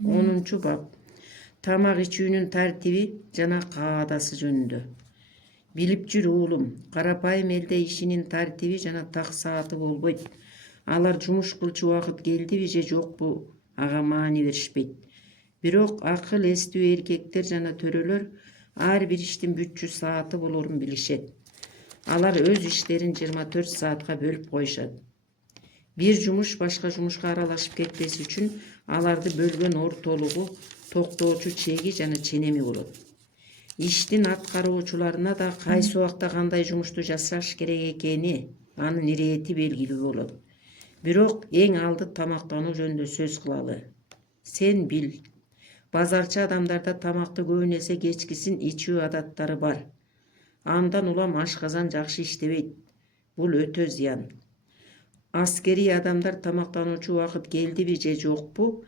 10-бап. Тамак ичүүнүн тартиби жана каадасы жөнүндө. Билип жүр уулум, карапайым элде ишинин тартиби жана так сааты болбойт. Алар жумуш кылчу убакыт келдиби же жокпу ага маани беришпейт. Бирок акыл эстүү эркектер жана төрөлөр ар бир иштин бүтчү сааты болорун билишет. Алар өз иштерин 24 саатка бөлүп коюшат. Бир жумуш башка жумушка аралашып кетпес үчүн аларды бөлгөн ортолугу, токтоочу чеги жана ченеми болот. Иштин аткаруучуларына да кайсы убакта кандай жумушту жасаш керек экени, анын ирети белгилүү болот. Бирок эң алды тамактануу жөнүндө сөз кылалы. Сен бил, базарчы адамдарда тамакты көбүн эсе кечкисин ичүү адаттары бар. Андан улам ашказан жакшы иштебейт. Бул өтө зыян. Аскерий адамдар тамактануучу убакыт келдиби же жокпу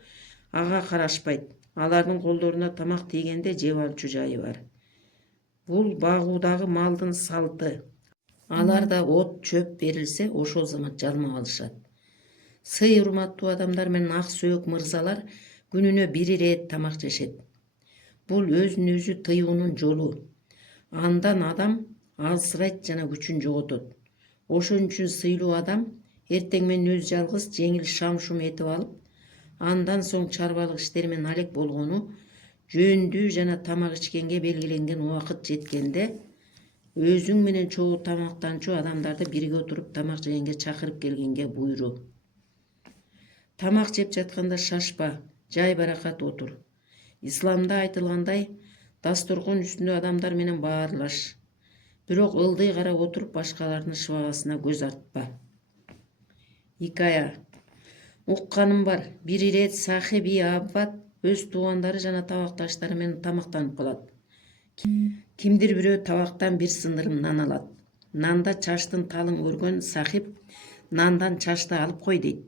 ага карашпайт. Алардын колдоруна тамак тийгенде жеп алчу жайы бар. Бул багуудагы малдын салты. Аларда от, чөп берилсе, ошол замат жалмап алышат. Сый урматтуу адамдар менен ак сөөк мырзалар күнүнө бир ирет тамак жешет. Бул өзүн өзү тыюунун жолу. Андан адам алсырайт жана күчүн жоготот. Ошон үчүн сыйлуу адам эртең менен өз жалгыз жеңил шам-шум этип алып, андан соң чарбалык иштери менен алек болгону жөөндүү жана тамак ичкенге белгиленген убакыт жеткенде өзүң менен чогуу тамактанчу адамдарды бирге отуруп тамак жегенге чакырып келгенге буйруу. Тамак жеп жатканда шашпа, жай баракат отур. Исламда айтылгандай, дасторкон үстүндө адамдар менен баарлаш. Бирок ылдый карап отуруп башкалардын шыбагасына көз артпа. Икая. Укканым бар, бир ирет Сахиб Аббад өз туугандары жана табакташтары менен тамактанып калат. Кимдир бирөө табактан бир сындырым нан алат. Нанда чаштын талын көргөн Сахиб нандан чашты алып кой дейт.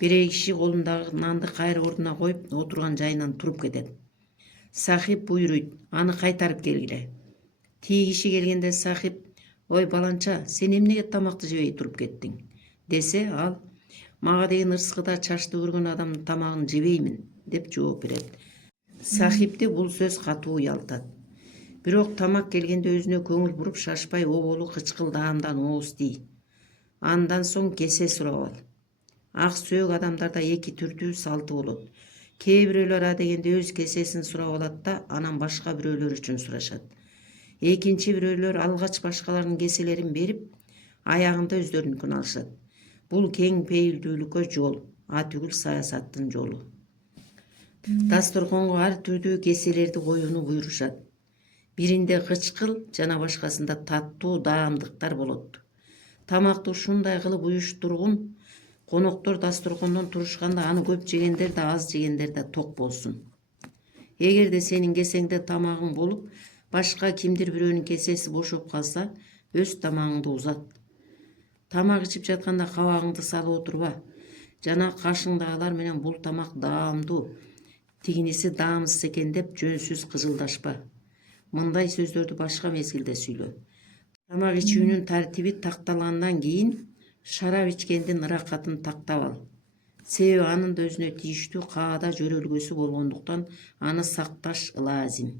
Бирей киши колундагы нанды кайра ордуна коюп, отурган жайынан туруп кетет. Сахиб буйруйт, аны кайтарып келгиле. Тиги киши келгенде Сахиб: "Ой баланча, сен эмнеге тамакты жебей туруп кеттиң?" десе, ал: "Мага деген ырскыда чашты көргөн адамдын тамагын жебеймин" деп жооп берет. Сахибди бул сөз катуу уялтат. Бирок тамак келгенде өзүнө көңүл буруп, шашпай оболу кычкыл даамдан ооз тий. Андан соң кесе сурап ал. Ак сөөк адамдарда эки түрдүү салты болот. Кээ бирөөлөр адегенде өз кесесин сурап алат да, анан башка бирөөлөр үчүн сурашат. Экинчи бирөөлөр алгач башкалардын кеселерин берип, аягында өздөрүнүкүн алышат. Бул кең пейилдүүлүккө жол, атүгүл саясаттын жолу. Дасторконго ар түрдүү кеселерди коюуну буйрушат. Биринде кычкыл жана башкасында таттуу даамдыктар болот. Тамакты ушундай кылып уюштургун коноктор дасторкондон турушканда аны көп жегендер да, аз жегендер да ток болсун. Эгерде сенин кесеңде тамагың болуп, башка кимдир бирөөнүн кесеси бошоп калса, өз тамагыңды узат. Тамак ичип жатканда кабагыңды салып отурба. Жана кашыңдагылар менен бул тамак даамдуу, тигиниси даамсыз экен деп жөнсүз кыжылдашпа. Мындай сөздөрдү башка мезгилде сүйлө. Тамак ичүүнүн тартиби такталгандан кийин шарап ичкендин ыракатын тактап ал. Себеби анын да өзүнө тийиштүү каада жөрөлгөсү болгондуктан аны сакташ ылазим.